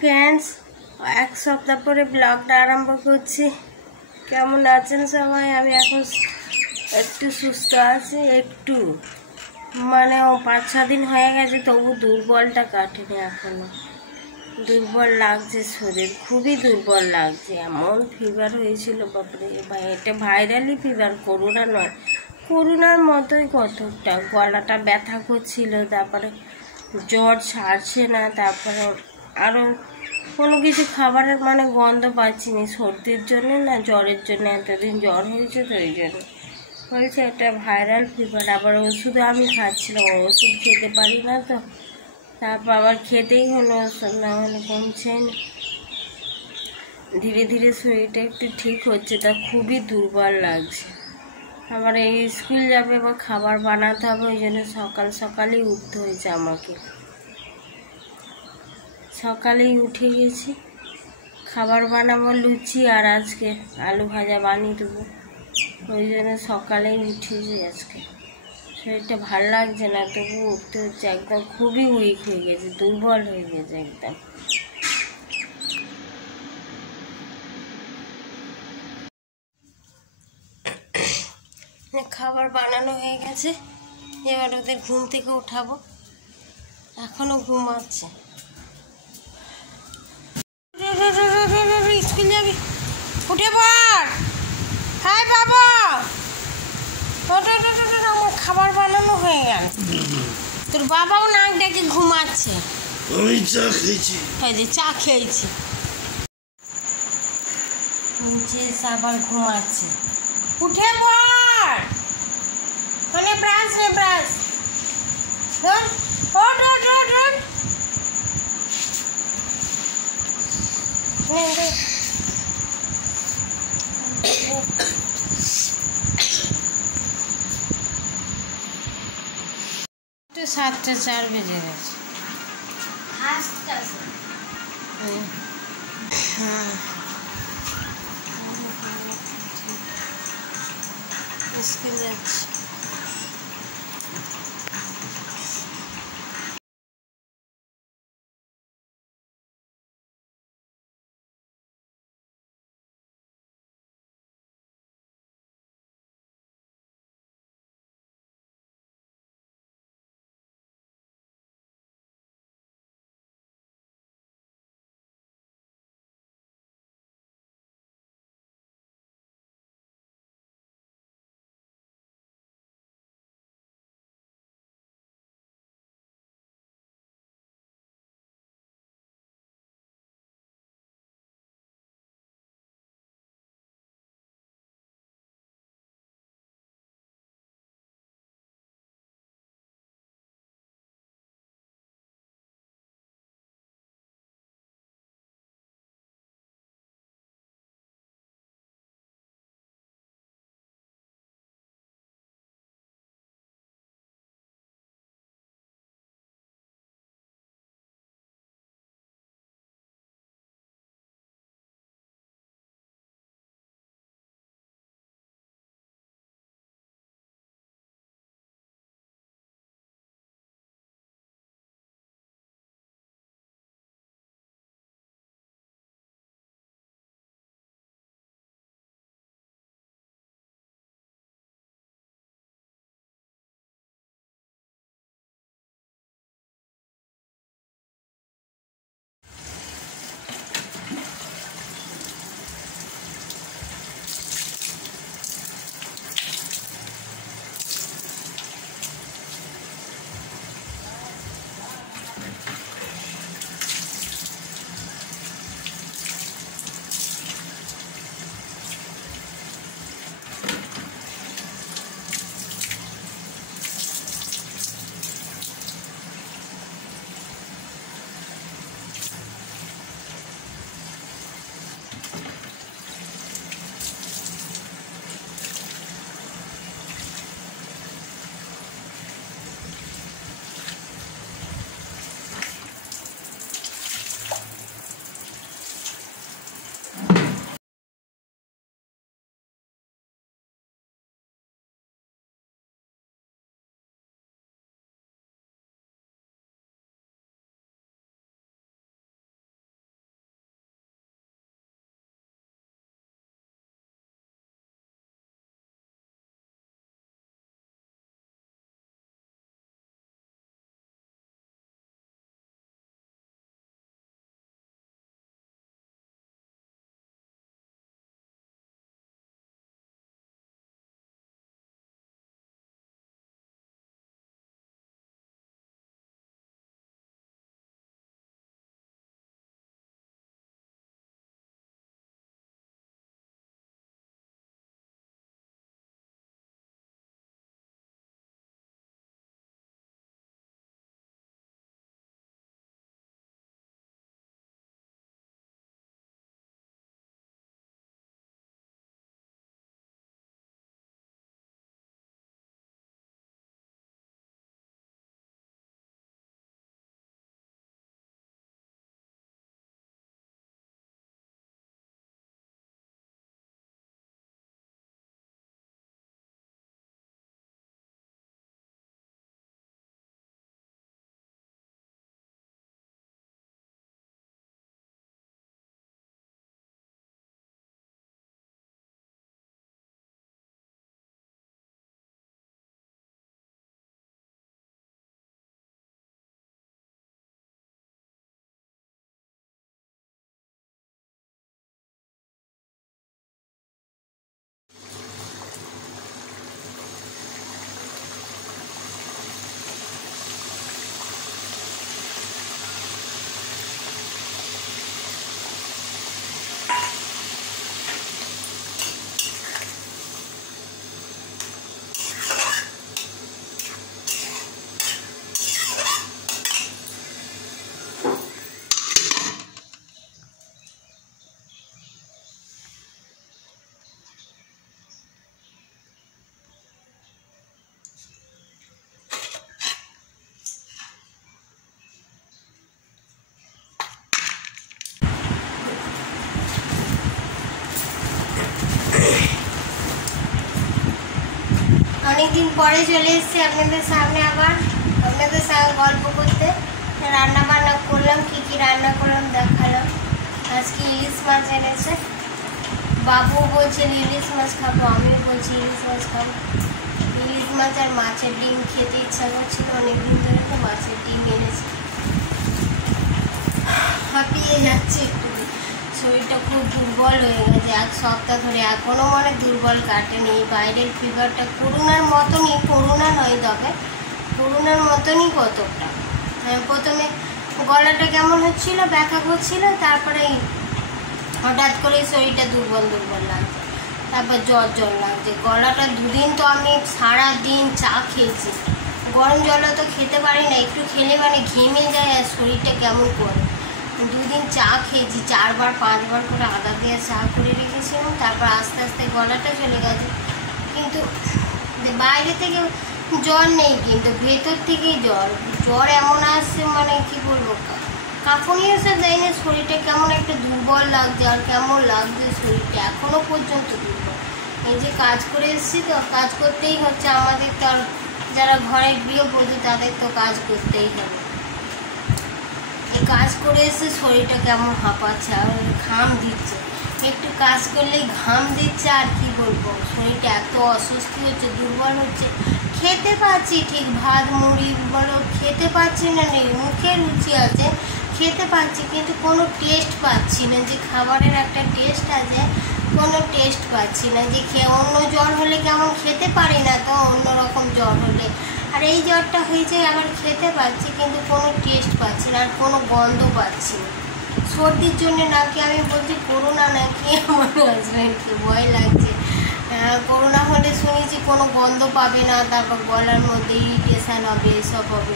Friends, এক সপ্তাহ পরে ব্লগটা আরম্ভ করছি। কেমন আছেন সবাই? আমি এখন একটু সুস্থ আছি, একটু মানে 5-6 দিন হয়ে গেছে, তবু দুর্বলটা কাটেনি এখনো। দুর্বল লাগছে, শরীর খুবই দুর্বল লাগছে। এমন ফিভার হয়েছিল বাপরে, এটা ভাইরালি ফিভার, করোনা নয়। করোনার মতোই কতটা, গলাটা ব্যথা করছিল, তারপরে জ্বর ছাড়ছে না, তারপরে আরও কোনো কিছু খাবারের মানে গন্ধ পাচ্ছি না, সর্দির জন্যে না জ্বরের জন্য। এতদিন জ্বর হয়েছে তো ওই জন্য বলছে এটা ভাইরাল ফিভার। আবার ওষুধ আমি খাচ্ছিলাম, ওষুধ খেতে পারি না তো, তারপর আবার খেতেই হলো ওষুধ, না হলে কমছে না। ধীরে ধীরে শরীরটা একটু ঠিক হচ্ছে, তা খুবই দুর্বল লাগছে। আবার এই স্কুল যাবে, আবার খাবার বানাতে হবে, ওই জন্য সকাল সকালেই উঠতে হয়েছে আমাকে। সকালেই উঠে গেছি, খাবার বানাবো, লুচি আর আজকে আলু ভাজা বানিয়ে দেবো, ওই জন্য সকালেই উঠেছি আজকে। শরীরটা ভাল লাগছে না, তবু উঠতে হচ্ছে। একদম খুবই উইক হয়ে গেছে, দুর্বল হয়ে গেছে একদম। খাবার বানানো হয়ে গেছে, এবার ওদের ঘুম থেকে উঠাবো, এখনো ঘুমাচ্ছে। স্কুল যাবি, উঠে পড়। হাই বাবা, আমার খাবার বানানো হয়ে গেল। তোর বাবাও নাক ডেকে ঘুমাচ্ছে। আমি চা খেয়েছি, এই যে চা খেয়েছি, নিচে এসে আবার ঘুমাচ্ছে। উঠে পড়, মানে ব্রাশ নে, ব্রাশ। ওঠ ওঠ ওঠ ওঠ। তো 7:04 বেজে গেছে। স্কুল যাচ্ছি। অনেকদিন পরে চলে এসেছি আপনাদের সামনে, আবার আপনাদের সঙ্গে গল্প করতে। রান্না বান্না করলাম, কি কি রান্না করলাম দেখালাম। আজকে ইলিশ মাছ এনেছে, বাবু বলছে ইলিশ মাছ খাবো, আমিও বলছি ইলিশ মাছ খাবো। ইলিশ মাছ আর মাছের ডিম খেতে ইচ্ছা করছিল অনেকদিন ধরে, তো মাছের ডিম এনেছে। হাঁপিয়ে যাচ্ছে একটু, শরীরটা খুব দুর্বল হয়ে গেছে। এক সপ্তাহ ধরে এখনও দুর্বল কাটেনি। বাইরের ফিভারটা করোনার মতনই, করোনা নয় তবে করোনার মতনই কতটা। প্রথমে গলাটা কেমন হচ্ছিল, ব্যথা করছিল, তারপরে হঠাৎ করে শরীরটা দুর্বল দুর্বল লাগছে, তারপর জ্বর জ্বর লাগছে। গলাটা দুদিন তো আমি সারাদিন চা খেয়েছি, গরম জলও তো খেতে পারি না, একটু খেলে ঘেমে যায় আর শরীরটা কেমন করে। দুদিন চা খেয়েছি, 4-5বার করে আদা দিয়ে চা করে রেখেছিলাম, তারপর আস্তে আস্তে গলাটা চলে গেছে। কিন্তু বাইরে থেকে জ্বর নেই, কিন্তু ভেতর থেকেই জ্বর এমন আসছে, কি বলবো, কাঁপুনি এসে দেয় না, শরীরটা কেমন একটা দুর্বল লাগছে। আর কেমন লাগছে শরীরটা এখনও পর্যন্ত দুর্বল। এই যে কাজ করে এসেছি, তো কাজ করতেই হচ্ছে আমাদের, তো আর যারা ঘরের গৃহবধূ তাদের তো কাজ করতেই হবে। এই কাজ করে এসে শরীরটা কেমন হাঁপাচ্ছে আর ঘাম দিচ্ছে, একটু কাজ করলেই ঘাম দিচ্ছে। আর কি বলবো, শরীরটা এত অস্বস্তি হচ্ছে, দুর্বল হচ্ছে। খেতে পাচ্ছি ঠিক, ভাত মুড়ি বলো খেতে পাচ্ছি না, নেই মুখে রুচি আছে, খেতে পাচ্ছি, কিন্তু কোনো টেস্ট পাচ্ছি না। যে খাবারের একটা টেস্ট আছে, কোনো টেস্ট পাচ্ছি না। যে অন্য জ্বর হলে কেমন খেতে পারি না, তো অন্যরকম জ্বর হলে, আর এই জ্বরটা হয়েছে আবার খেতে পাচ্ছি, কিন্তু কোনো টেস্ট পাচ্ছি না, আর কোনো গন্ধ পাচ্ছি না। সর্দির জন্য নাকি আমি বলছি করোনা, নাকি আমার হাজব্যান্ডকে ভয় লাগছে। করোনা হলে শুনেছি কোনো গন্ধ পাবে না, তারপর গলার মধ্যে ইরিটেশন হবে, এসব হবে।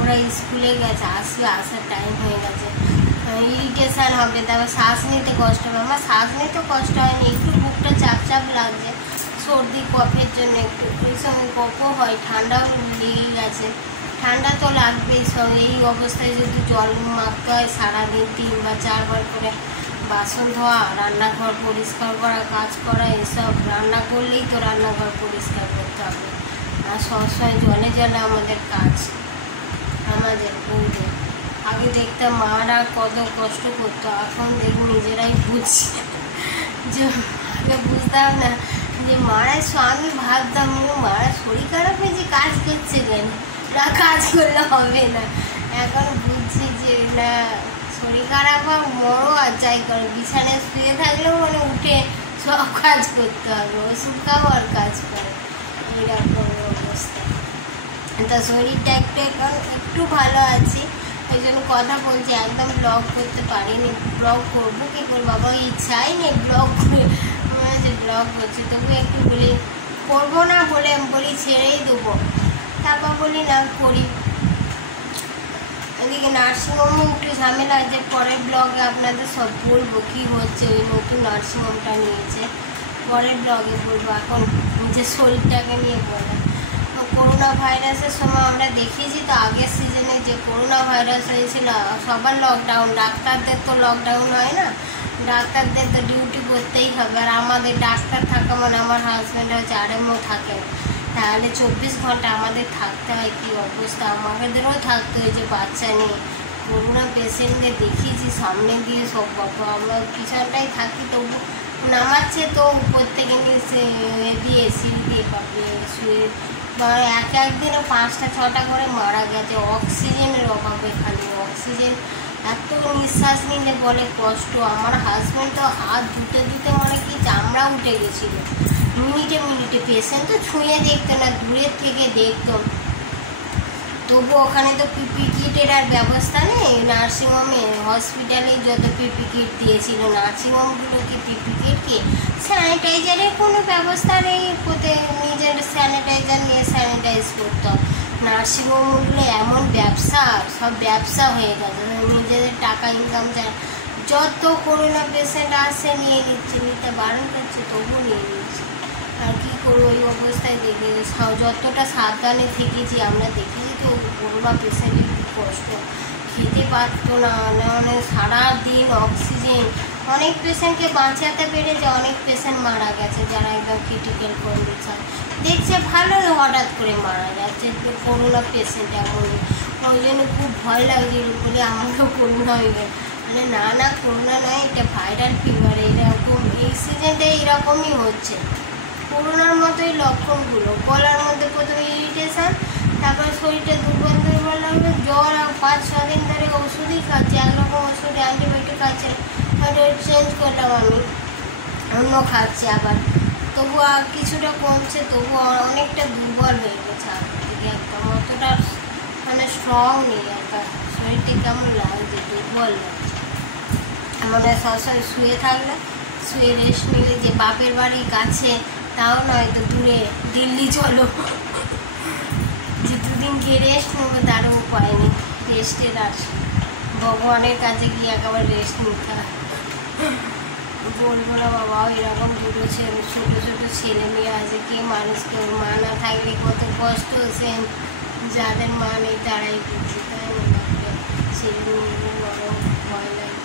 ওরা স্কুলে গেছে, আসার টাইম হয়ে গেছে, ইরিটেশন হবে, তারপর শ্বাস নিতে কষ্ট হবে। আমার শ্বাস নিতে কষ্ট হয়নি, একটু বুকটা চাপ চাপ লাগছে সর্দি কফের জন্য, একটু ওই সময় কফও হয়, ঠান্ডাও লেগে গেছে। ঠান্ডা তো লাগবেই, সব এই অবস্থায় যদি জল মাখতে হয় সারাদিন 3 বা 4 বার করে, বাসন ধোয়া, রান্নাঘর পরিষ্কার করা, কাজ করা, এসব রান্না করলেই তো রান্নাঘর পরিষ্কার করতে হবে। আর সবসময় জলে জলে আমাদের কাজ, আমাদের বউদের। আগে দেখতাম মারা কত কষ্ট করতো, এখন দেখি নিজেরাই বুঝছি। যে আগে বুঝতাম না যে মারা, আমি ভাবতাম মারা শরীর খারাপ হয়েছে কাজ করছে কেন, না কাজ করলে হবে না। এখন বুঝছি যে না, শরীর খারাপ হোক মরো আর যাই করো, বিছানায় শুয়ে থাকলেও উঠে সব কাজ করতে হবে, ওষুধ খাও আর কাজ করো, এইরকম অবস্থা। তা শরীরটা একটু ভালো আছি, ওই জন্য কথা বলছি। একদম ব্লগ করতে পারিনি, ব্লগ করবো কি করবো, বাবা ইচ্ছাই নেই ব্লগ করে, ব্লগ করছি তবু একটু বলি করবো না বলে আমি বলি ছেড়েই দেবো, তারপর বলি না করি। এদিকে নার্সিংহোমে একটু ঝামেলা আছে, পরের ব্লগে আপনাদের সব বলবো কী হচ্ছে, ওই নতুন নার্সিংহোমটা নিয়েছে, পরের ব্লগে বলবো। এখন নিজের শরীরটাকে নিয়ে বলে, করোনা ভাইরাসের সময় আমরা দেখিয়েছি তো আগের সিজনে যে করোনা ভাইরাস হয়েছিল, সবার লকডাউন, ডাক্তারদের তো লকডাউন হয় না, ডাক্তারদের তো ডিউটি করতেই হবে। আর আমাদের ডাক্তার থাকা আমার হাজব্যান্ড হচ্ছে আরএমও থাকে, তাহলে 24 ঘন্টা আমাদের থাকতে হয়। কী অবস্থা, আমাদেরও থাকতে হয়েছে বাচ্চা নিয়ে। করোনা পেশেন্টদের দেখিয়েছি সামনে দিয়ে সব বাবা, আমরা পিছনটাই থাকি, তবু নামাচ্ছে তো উপর থেকে নিচে দিয়ে সিঁড়ি দিয়ে পাবে শুয়ে, একদিনে 5টা-6টা করে মারা গেছে অক্সিজেনের অভাবে। খালি অক্সিজেন, এত নিঃশ্বাস নিলে বলে কষ্ট। আমার হাজব্যান্ড তো হাত ধুতে ধুতে কি চামড়া উঠে গেছিলো, মিনিটে মিনিটে। পেশেন্ট তো ছুঁয়ে দেখতো না, দূরের থেকে দেখতো। তবু ওখানে তো পিপি কিটের আর ব্যবস্থা নেই নার্সিংহোমে, হসপিটালে যত পিপি কিট দিয়েছিল, নার্সিংহোমগুলোকে পিপি কিট কি, স্যানিটাইজারের কোনো ব্যবস্থা নেই, কোথায় নিজের স্যানিটাইজার নিয়ে স্যানিটাইজ করতো। নার্সিংহোমগুলো এমন ব্যবসা, সব ব্যবসা হয়ে গেছে, নিজেদের টাকা ইনকাম চায়। যত করোনা পেশেন্ট আসছে নিয়ে নিচ্ছে, নিতে বারণ করছে তবু নিয়ে নিচ্ছে। আর কী করবো, ওই অবস্থায় দেখে যতটা সাবধানে থেকেছি আমরা, দেখেছি তো করোনা পেশেন্টের কী কষ্ট, খেতে পারতো না, মানে সারাদিন অক্সিজেন। অনেক পেশেন্টকে বাঁচাতে পেরেছে, অনেক পেশেন্ট মারা গেছে যারা একদম ক্রিটিক্যাল কন্ডিশন। দেখছে ভালো, হঠাৎ করে মারা যাচ্ছে করোনা পেশেন্ট এমন। ওই জন্য খুব ভয় লাগছিল, বলে আমারও করোনা হয়ে গেল। মানে না করোনা নয়, এটা ভাইরাল ফিভার। এরকম এই সিজনটা এরকমই হচ্ছে, করোনার মতোই লক্ষণগুলো। গলার মধ্যে প্রথমে ইরিটেশন, তারপর শরীরটা দুর্বল লাগবে, জ্বর। 5-6 দিন ধরে ওষুধই খাচ্ছে, একরকম ওষুধ অ্যান্টিবায়োটিক খাচ্ছে, হয়তো চেঞ্জ করলাম আমি, অন্য খাচ্ছি আবার, তবু কিছুটা কমছে, তবু অনেকটা দুর্বল হয়ে গেছে আগের থেকে। একদম অতটা মানে স্ট্রং নেই, একটা শরীরটা কেমন লাগছে, দুর্বল লাগছে। আমরা সবসময় শুয়ে থাকলে, শুয়ে রেস্ট নিলে, যে বাপের বাড়ির কাছে তাও নয় তো দূরে, দিল্লি চলো, যে 2 দিন গিয়ে রেস্ট নেবো, তারও উপায় নেই। রেস্টের আর ভগবানের কাছে গিয়ে একেবারে রেস্ট নিতে হয়। বলবো না বাবা, এরকম দুটো ছোটো ছোটো ছেলে মেয়ে আছে, কে মানুষ, কেউ মা না থাকলে কত কষ্ট। সে যাদের মা নেই তারাই বুঝছে, তাই না? ছেলে মেয়েগুলো বড় ভয় লাগে।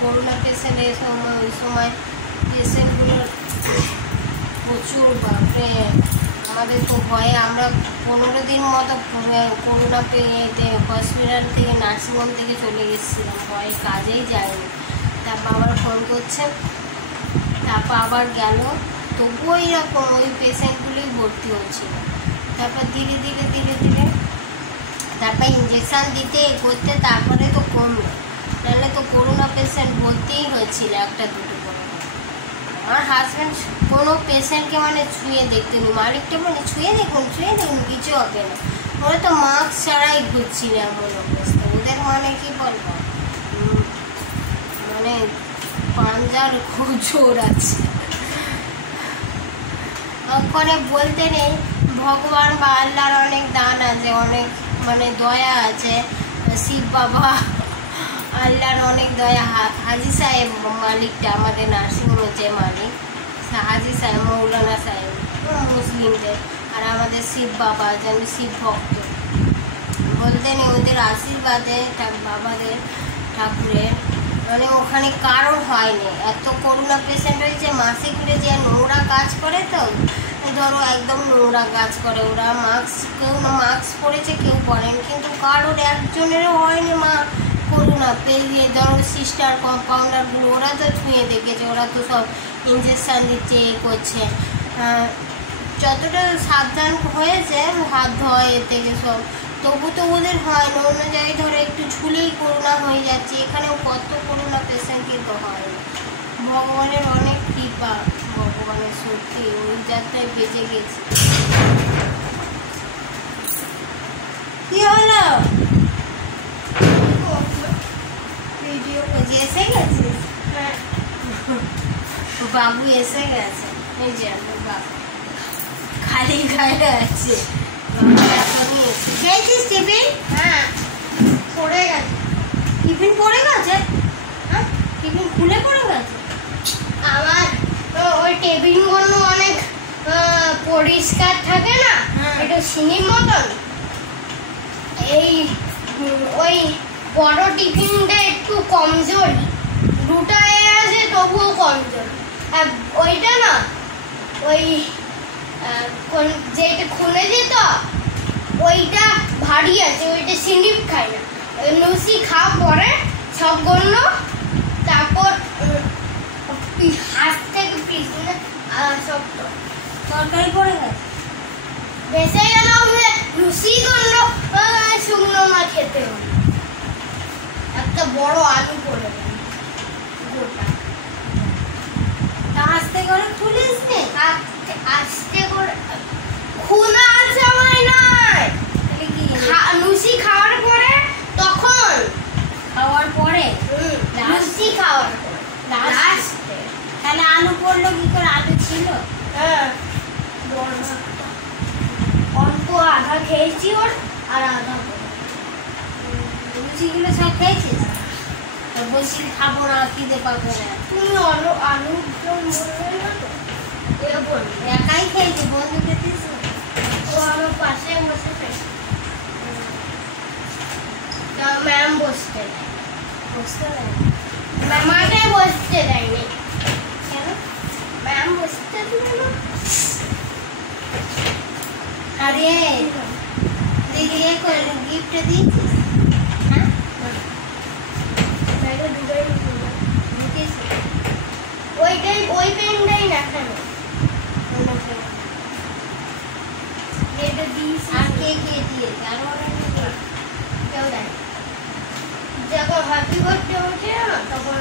করোনা পেশেন্ট এই সময়, ওই সময় পেশেন্টগুলোর প্রচুর, বাপরে আমাদের তো ভয়ে আমরা 15 দিন মতো করোনা পেয়েতে হসপিটাল থেকে, নার্সিংহোম থেকে চলে গেছিলাম, ভয়ে কাজেই যায়নি। তারপর আবার ফোন করছে, তারপর আবার গেল, তবুও এরকম ওই পেশেন্টগুলোই ভর্তি হচ্ছিল। তারপর ধীরে ধীরে তারপর ইঞ্জেকশান দিতে করতে, তারপরে তো কমলো, নাহলে তো করোনা পেশেন্ট ভর্তিই হচ্ছিল 1-2 করে। আমার হাজব্যান্ড কোনো পেশেন্টকে মানে ছুঁয়ে দেখতে নি, মালিকটা মানে ছুঁয়ে দেখুন কিছু হবে না। ওরা তো মাস্ক ছাড়াই ঘুরছিল, এমন অবস্থা ওদের। মানে কি বলবো, মানে পাঞ্জার খুব জোর আছে। ওখানে বলতে নেই, ভগবান বা আল্লাহর অনেক দান আছে, অনেক মানে দয়া আছে। শিব বাবা, আল্লাহর অনেক দয়া। হাজি সাহেব মালিকটা, আমাদের নার্সিংহোমের যে মালিক, হাজি সাহেব, মৌলানা সাহেব মুসলিমদের, আর আমাদের শিব বাবা, যেন শিব ভক্ত। বলতে নেই ওদের আশীর্বাদে, বাবাদের ঠাকুরের, মানে ওখানে কারো হয়নি। এত করোনা পেশেন্ট হয়েছে, মাসে ঘুরে যে নোংরা কাজ করে, তো ধরো একদম নোংরা কাজ করে ওরা। কেউ মাস্ক পরেছে, কেউ পরেন, কিন্তু কারোর একজনেরও হয়নি মা করোনা পেরিয়ে। ধরো সিস্টার, কম্পাউন্ডারগুলো, ওরা তো ছুঁয়ে দেখেছে, ওরা তো সব ইঞ্জেকশান দিচ্ছে, করছে। যতটা সাবধান হয়েছে, হাত ধোয় এ থেকে সব, তবু তো ওদের হয় না। অন্য জায়গায় ধরো একটু ঝুলেই করোনা হয়ে যাচ্ছে, এখানেও কত করোনা পেশেন্ট কিন্তু হয় না। ভগবানের অনেক কৃপা, ভগবানের সত্যি, ওই যাত্রায় বেঁচে গেছি। কি হলো? ভিডিও করছি, এসে গেছিস? হ্যাঁ, বাবু এসে গেছে, এই যে আমার বাবু খালি গায়ে আছে। খেয়েছিস টিফিন? হ্যাঁ, পড়ে গেছে। টিফিন পড়ে গেছে? হ্যাঁ, টিফিন খুলে পড়ে গেছে। আমার ওই টেবিলগুলো অনেক পরিষ্কার থাকে না, একটু সিনির মতন। এই ওই বড় টিফিনটা একটু কমজোরি, দুটায় আছে তবুও কমজোরি। আর ওইটা না, ওই যেটা খুলে যেত ওইটা ভারী আছে, ওইটা সিনিপ খায় না। লুচি খাওয়া পরে সবগুলো, তারপর হাত থেকে পিছনে সব তরকারি পড়ে গেছে, বেঁচে গেল। লুচি করলো শুকনো না খেতে হবে, একটা বড় আলু পড়ে গেল গোটা। আস্তে করে খুলিস নে, আস্তে করে খোলা আছে আমার নয়, লুচি খাওয়ার পরে, তখন খাওয়ার পরে, লুচি খাওয়ার পরে লাস্টে। তাহলে আলু পড়লো কি করে? আলু ছিল, হ্যাঁ, অল্প আধা খেয়েছি ওর, আর আধা লুচিগুলো সব খেয়েছিস? বলছি খাবো না, খিদে পাবো না। তুমি আলু বলবে না তো, একাই খেয়েছি, বন্ধু খেতিস? ও আমার পাশে বসে ম্যাম বসে বসতে নেই মামাকে বসতে দেয়নি কেন? ম্যাম বসতে দিল না আরে দিদি গিফট দিয়েছিস? হ্যাঁ ব্যাগে ঢুকাই দিয়েছিস? ওইটাই ওই পেনটাই না কেন এটা দিস আর কে কে দিয়েছে? আরো অনেক কেউ দেয় যখন হ্যাপি বার্থডে হচ্ছে না তখন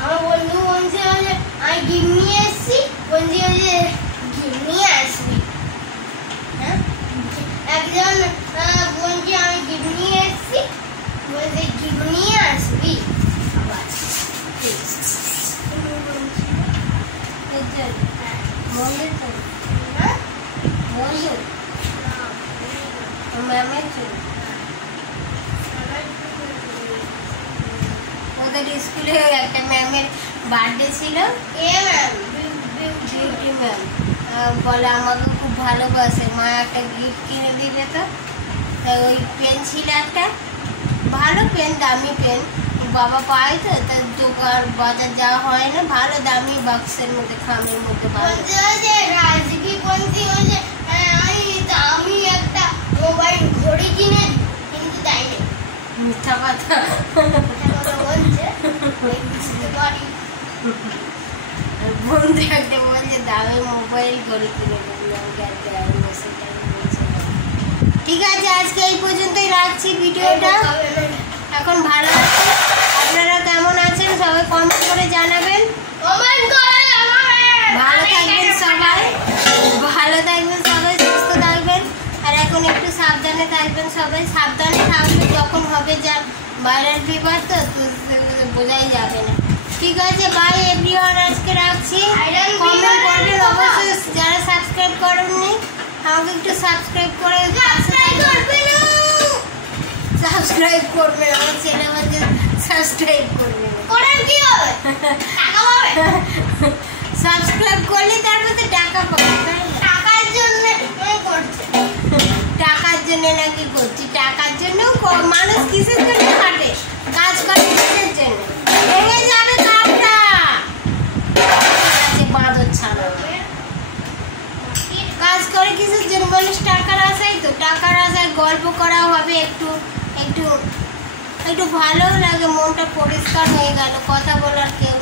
আমার বন্ধু বলছে যে আমি গিফট নিয়ে এসেছি বলছি যে গিফট নিয়ে আসবি হ্যাঁ একজন বলছি আমি গিফট নিয়ে এসেছি বলছে গিফট নিয়ে আসবি আবার মন্দির তো হ্যাঁ মন্দির ম্যামের চুল ওদের স্কুলে একটা ম্যামের বার্থডে ছিল, এ ম্যাম বিউটি ম্যাম বলে আমাকে খুব ভালোবাসে, মা একটা গিফট কিনে দিবে তো। তাই ওই পেন ছিল একটা ভালো পেন, দামি পেন, বাবা পায় তো তার দোকান বাজার যাওয়া হয় না, ভালো দামি বাক্সের মধ্যে খামের মধ্যে ভালো। বলছে যে রাজবি বলছি যে আমি দামি একটা মোবাইল ঘড়ি কিনে কিন্তু দেয়নি মিথ্যা কথা বলছে বুঝতে পারি বন্ধু একটা বলছে দামি মোবাইল ঘড়ি কিনে বললাম ঠিক আছে। আজকে এই পর্যন্তই রাখছি ভিডিওটা। এখন ভালো আছে, আপনারা কেমন আছেন সবাই কমেন্ট করে জানাবেন। ভালো থাকবেন সবাই, ভালো থাকবেন সবাই, সুস্থ থাকবেন। আর এখন একটু সাবধানে থাকবেন সবাই, সাবধানে থাকলে যখন হবে যা ভাইরাল ফিভার তো বোঝাই যাবে না। ঠিক আছে, বাই এভরিওয়ান, আজকে রাখছি। কমেন্ট করবেন অবশ্যই, যারা সাবস্ক্রাইব করেননি আমাকে একটু সাবস্ক্রাইব করে সাবস্ক্রাইব করবেন, আমার ছেলে আমাকে সাবস্ক্রাইব করবেন। সাবস্ক্রাইব করলে তার মধ্যে টাকা পাবে, টাকার জন্য করছে টাকার জন্য নাকি করছি? টাকার জন্য মানুষ কিসের জন্য খাটে? কাজ করে কিসের জন্য? ভেঙে যাবে কাপটা বাঁধর ছাড়া কাজ করে কিসের জন্য? মানুষ টাকার আশাই তো, টাকার আশায় গল্প করা হবে, একটু একটু একটু ভালোও লাগে, মনটা পরিষ্কার হয়ে গেল, কথা বলার কেউ